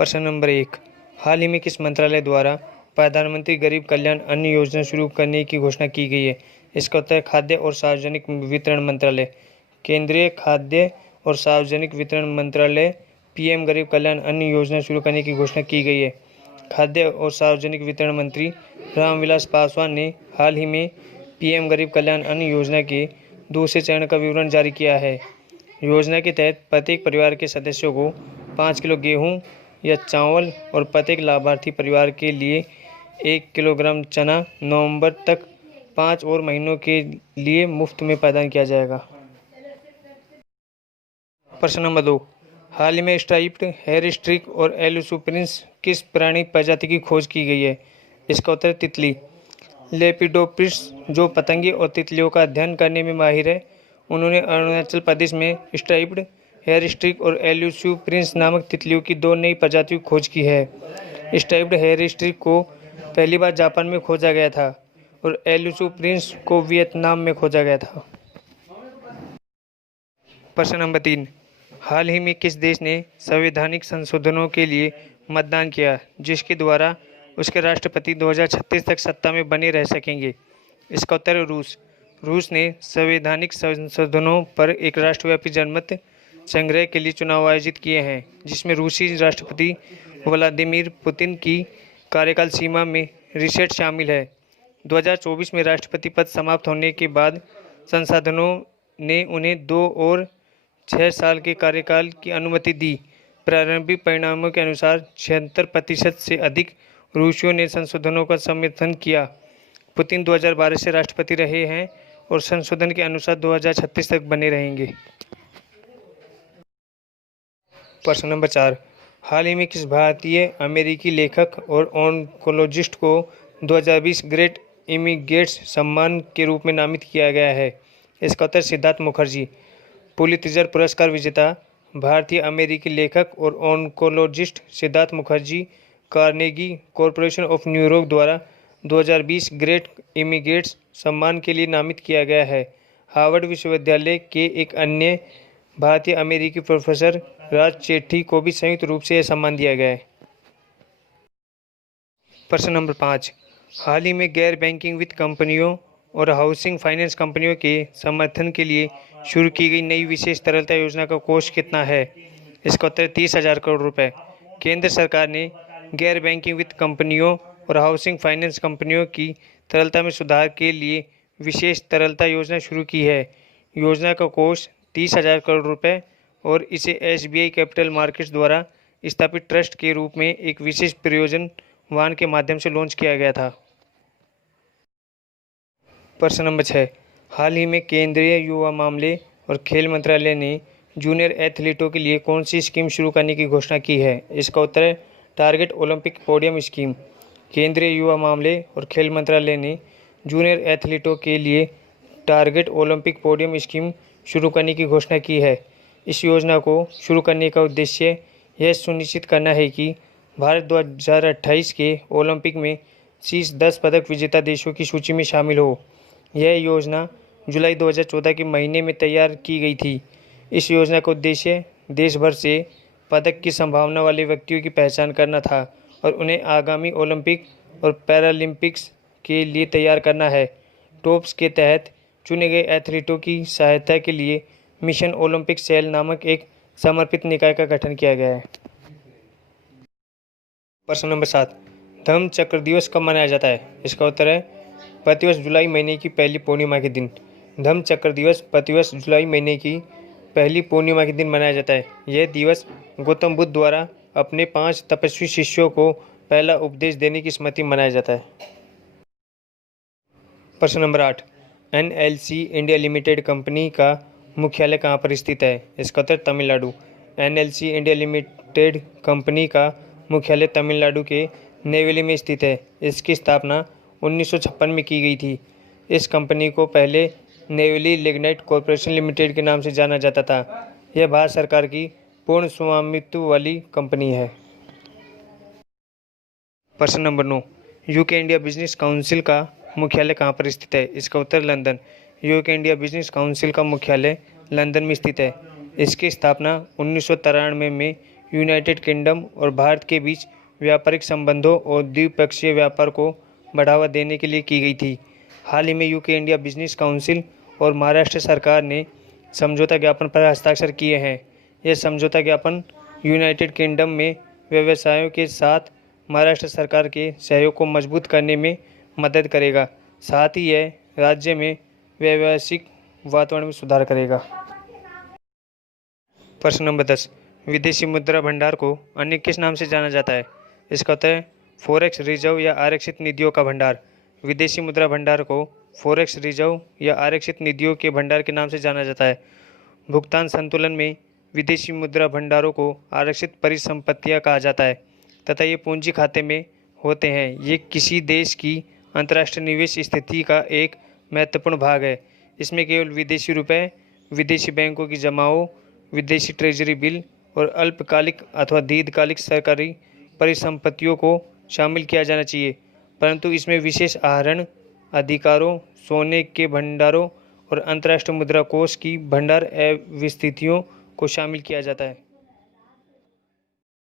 प्रश्न नंबर 1, हाल ही में किस मंत्रालय द्वारा प्रधानमंत्री गरीब कल्याण अन्न योजना शुरू करने की घोषणा की गई है? इसका उत्तर है खाद्य और सार्वजनिक वितरण मंत्रालय। केंद्रीय खाद्य और सार्वजनिक वितरण मंत्रालय पीएम गरीब कल्याण अन्न योजना शुरू करने की घोषणा की गई है। खाद्य और सार्वजनिक वितरण मंत्री रामविलास पासवान ने हाल ही में पीएम गरीब कल्याण अन्न योजना के दूसरे चरण का विवरण जारी किया है। योजना के तहत प्रत्येक परिवार के सदस्यों को 5 किलो गेहूं या चावल और प्रत्येक लाभार्थी परिवार के लिए 1 किलोग्राम चना नवंबर तक 5 और महीनों के लिए मुफ्त में प्रदान किया जाएगा। प्रश्न नंबर 2, हाल ही में स्ट्राइप्ड हेयर स्ट्रिक और एलुसुप्रिंस किस प्राणी प्रजाति की खोज की गई है? इसका उत्तर तितली। लेपिडोप्टेरिस जो पतंगे और तितलियों का अध्ययन करने में माहिर है, उन्होंने अरुणाचल प्रदेश में स्ट्राइप्ड हेयर स्ट्रिक और एलुसुप्रिंस नामक तितलियों की 2 नई प्रजातियों की खोज की है। स्ट्राइप्ड हेयर स्ट्रिक को पहली बार जापान में खोजा गया था और एलुसुप्रिंस को वियतनाम में खोजा गया था। प्रश्न नंबर 3, हाल ही में किस देश ने संवैधानिक संशोधनों के लिए मतदान किया, जिसके द्वारा उसके राष्ट्रपति 2036 तक सत्ता में बने रह सकेंगे? इसका उत्तर है रूस। रूस ने संवैधानिक संशोधनों पर एक राष्ट्रव्यापी जनमत संग्रह के लिए चुनाव आयोजित किए हैं, जिसमें रूसी राष्ट्रपति व्लादिमीर पुतिन की कार्यकाल सीमा में रीसेट शामिल है। 2024 में राष्ट्रपति पद समाप्त होने के बाद संसाधनों ने उन्हें 2 और 6 साल के कार्यकाल की अनुमति दी। प्रारंभिक परिणामों के अनुसार 76% से अधिक रूसियों ने संशोधनों का समर्थन किया। पुतिन 2012 से राष्ट्रपति रहे हैं और संशोधन के अनुसार 2036 तक बने रहेंगे। प्रश्न नंबर 4, हाल ही में किस भारतीय अमेरिकी लेखक और ऑन्कोलॉजिस्ट को 2020 ग्रेट इमिग्रेट्स सम्मान के रूप में नामित किया गया है? इसका उत्तर सिद्धार्थ मुखर्जी। पुलित्जर पुरस्कार विजेता भारतीय अमेरिकी लेखक और oncologist Siddharth Mukherjee Carnegie corporation of New York द्वारा 2020 ग्रेट इमिग्रेट्स सम्मान के लिए नामित किया गया है। हार्वर्ड विश्वविद्यालय के एक अन्य भारतीय अमेरिकी प्रोफेसर राज चेट्टी को भी संयुक्त रूप से यह सम्मान दिया गया है। प्रश्न नंबर 5, हाल ही में गैर बैंकिंग वित्त कंपनियों और हाउसिंग फाइनेंस कंपनियों के समर्थन के लिए शुरू की गई नई विशेष तरलता योजना का कोष कितना है? इसका उत्तर 30,000 करोड़ रुपए। केंद्र सरकार ने गैर बैंकिंग वित्त कंपनियों और हाउसिंग फाइनेंस कंपनियों की तरलता में सुधार के लिए विशेष तरलता योजना शुरू की है। योजना का कोष 30,000 करोड़ रुपए और इसे SBI कैपिटल मार्केट्स द्वारा स्थापित ट्रस्ट के रूप में एक विशेष प्रयोजन वाहन के माध्यम से लॉन्च किया गया था। प्रश्न नंबर 6, हाल ही में केंद्रीय युवा मामले और खेल मंत्रालय ने जूनियर एथलीटों के लिए कौन सी स्कीम शुरू करने की घोषणा की है? इसका उत्तर है टारगेट ओलंपिक पोडियम स्कीम। केंद्रीय युवा मामले और खेल मंत्रालय ने जूनियर एथलीटों के लिए टारगेट ओलंपिक पोडियम स्कीम शुरू करने की घोषणा की है। इस योजना को शुरू करने का उद्देश्य यह सुनिश्चित करना है कि भारत 2028 के ओलंपिक में शीर्ष 10 पदक विजेता देशों की सूची में शामिल हो। यह योजना जुलाई 2014 के महीने में तैयार की गई थी। इस योजना का उद्देश्य देश भर से पदक की संभावना वाले व्यक्तियों की पहचान करना था और उन्हें आगामी ओलंपिक और पैरालंपिक्स के लिए तैयार करना है। टॉप्स के तहत चुने गए एथलीटों की सहायता के लिए मिशन ओलंपिक सेल नामक एक समर्पित निकाय का गठन किया गया है। प्रश्न नंबर 7, धम्म चक्र दिवस कब मनाया जाता है? इसका उत्तर है प्रतिवर्ष जुलाई महीने की पहली पूर्णिमा के दिन। धम्म चक्र दिवस प्रतिवर्ष जुलाई महीने की पहली पूर्णिमा के दिन मनाया जाता है। यह दिवस गौतम बुद्ध द्वारा अपने 5 तपस्वी शिष्यों को पहला उपदेश देने की स्मृति में मनाया जाता है। प्रश्न number 8, NLC India limited company का मुख्यालय कहाँ पर स्थित है? इसका उत्तर Tamil Nadu. NLC India limited company का मुख्यालय तमिलनाडु के नेवेली में स्थित है। इसकी स्थापना 1956 में की गई थी। इस कंपनी को पहले नेवेली लिग्नाइट कॉरपोरेशन लिमिटेड के नाम से जाना जाता था। यह भारत सरकार की पूर्ण स्वामित्व वाली कंपनी है। प्रश्न number 9, UK India business council का मुख्यालय कहाँ पर स्थित है? इसका उत्तर London. UK India business council का मुख्यालय लंदन में स्थित है। इसकी स्थापना 1993 में यूनाइटेड किंगडम और भारत के बीच व्यापारिक संबंधों और द्विपक्षीय व्यापार को बढ़ावा देने के लिए की गई थी। हाल ही में यूके इंडिया बिजनेस काउंसिल और महाराष्ट्र सरकार ने समझौता ज्ञापन पर हस्ताक्षर किए हैं। यह समझौता ज्ञापन यूनाइटेड किंगडम में व्यवसायों के साथ महाराष्ट्र सरकार के सहयोग को मजबूत करने में मदद करेगा। साथ ही यह राज्य में व्यावसायिक वातावरण में सुधार करेगा। प्रश्न नंबर 10, विदेशी मुद्रा भंडार को अन्य किस नाम से जाना जाता है? इसका उत्तर है फॉरेक्स रिजर्व या आरक्षित निधियों का भंडार। विदेशी मुद्रा भंडार को फॉरेक्स रिजर्व या आरक्षित निधियों के भंडार के नाम से जाना जाता है। भुगतान संतुलन में विदेशी मुद्रा भंडारों को आरक्षित परिसंपत्तियां कहा जाता है तथा ये पूंजी खाते में होते हैं। ये किसी देश की अंतर्राष्ट्रीय निवेश स्थिति का एक महत्वपूर्ण भाग है। इसमें केवल विदेशी रुपये, विदेशी बैंकों की जमाओं, विदेशी ट्रेजरी बिल और अल्पकालिक अथवा दीर्घकालिक सरकारी परिसंपत्तियों को शामिल किया जाना चाहिए, परंतु इसमें विशेष आहरण अधिकारों, सोने के भंडारों और अंतर्राष्ट्रीय मुद्रा कोष की भंडार अवस्थितियों को शामिल किया जाता है।